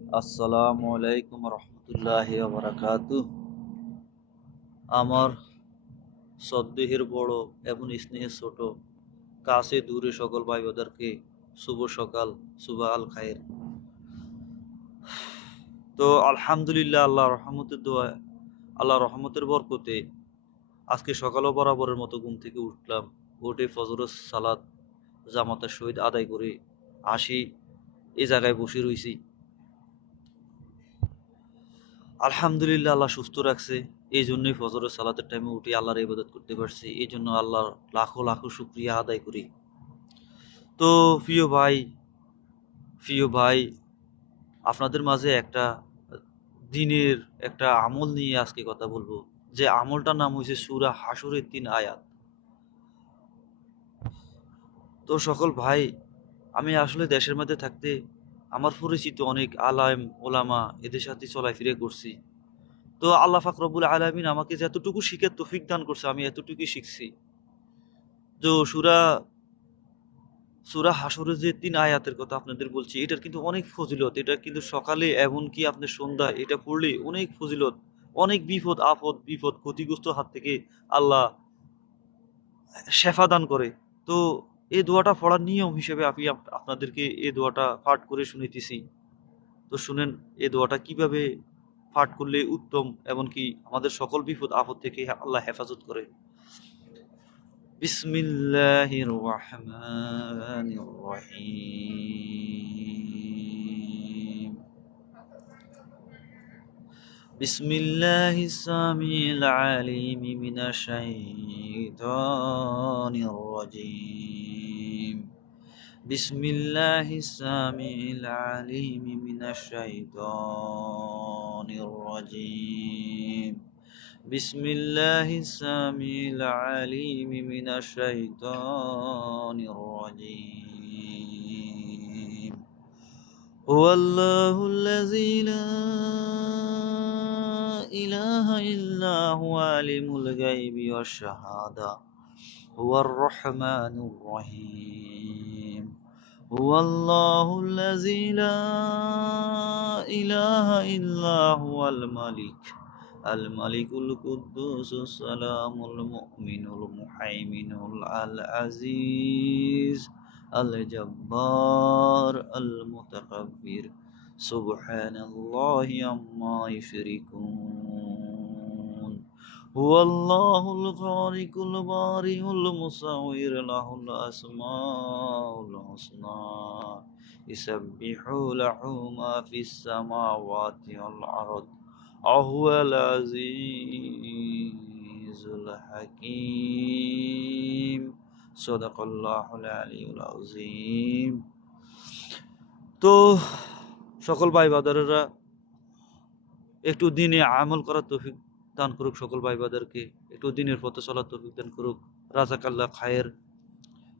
আসসালামু আলাইকুম রহমতুল্লাহি ওয়া বারাকাতুহু। আমার শ্রদ্ধেয়ের বড় এবং স্নেহের ছোট, কাছে দূরে সকল ভাই ব্রাদারকে শুভ সকাল, শুভ আল খায়ের। তো আলহামদুলিল্লাহ, আল্লাহর রহমতের দোয়ায়, আল্লাহর রহমতের বরকতে আজকে সকালও বরাবরের মতো ঘুম থেকে উঠলাম। উঠে ফজরের সালাত জামাতের সহিত আদায় করে আসি, এই জায়গায় বসে রইছি। আলহামদুলিল্লাহ, আল্লাহ সুস্থ রাখছে, এই জন্যই ফজরের সালাতের টাইমে উঠে আল্লাহর ইবাদত করতে পারছি। এই জন্য আল্লাহর লাখো লাখো শুক্রিয়া আদায় করি। তো প্রিয় ভাই, আপনাদের মাঝে একটা দিনের একটা আমল নিয়ে আজকে কথা বলবো, যে আমলটার নাম হয়েছে সূরা হাশরের 3 আয়াত। তো সকল ভাই, আমি আসলে দেশের মধ্যে থাকতে আমার পরিচিত অনেক আলেম ওলামা এদের সাথে চলাফেরা করছি। তো আল্লাহ পাক রব্বুল আলামিন আমাকে যতটুকু শিখার তৌফিক দান করছে, আমি এতটুকুই শিখছি। তো সূরা হাশরের যে 3 আয়াতের কথা আপনাদের বলছি, এটার কিন্তু অনেক ফজিলত। এটা কিন্তু সকালে এমনকি আপনার সন্ধ্যায় এটা পড়লে অনেক ফজিলত, অনেক বিপদ আপদ বিপদ ক্ষতিগ্রস্ত হাত থেকে আল্লাহ শেফা দান করে। তো এই দোয়াটা পড়ার নিয়ম হিসেবে আমি আপনাদেরকে এই দোয়াটা পাঠ করে শুনাইতেছি। তো শুনেন, এই দোয়াটা কিভাবে পাঠ করলে উত্তম, এমনকি আমাদের সকল বিপদ আপদ থেকে আল্লাহ হেফাজত করে। বিসমিল্লাহির রহমানির রহিম। বিসমিল্লাহিস সামিল আলিম মিনাশ শাইতানির রাজিম। বিসমিল্লাহিস সামিল আলিম মিনাশ শাইতানির রাজিম। بسم الله السميع العليم من الشيطان الرجيم. هو الله الذي لا إله إلا هو عالم الغيب والشهادة، هو الرحمن الرحيم. هو الله الذي لا إله إلا هو الملك القدوس السلام المؤمن المهيمن العزيز الجبار المتكبر، سبحان الله عما يشركون. هو الله الخالق البارئ المصور، له الأسماء الحسنى، يسبح له ما في السماوات والأرض، وهو العزيز الحكيم. صدق الله العلي العظيم. তো সকল ভাই বাদারেরা, একটু দিনে আমল করার তৌফিক দান করুক, সকল ভাই বাদারকে একটু দিনের পথে চলার তৌফিক দান করুক। রাজাকাল্লাহ খায়ের।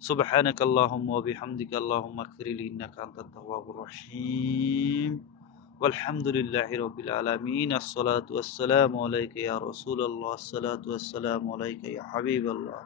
সুবহানাকাল্লাহুম্মা ওয়া বিহামদিকা আল্লাহুম্মা ইগফিরলি ইন্নাকা আনতাত তাওয়াবুর রহিম। ওয়ালহামদুলিল্লাহি রাব্বিল আলামিন। আসসালাতু ওয়াসসালামু আলাইকা ইয়া রাসূলুল্লাহ, আসসালাতু ওয়াসসালামু আলাইকা ইয়া হাবিবাল্লাহ।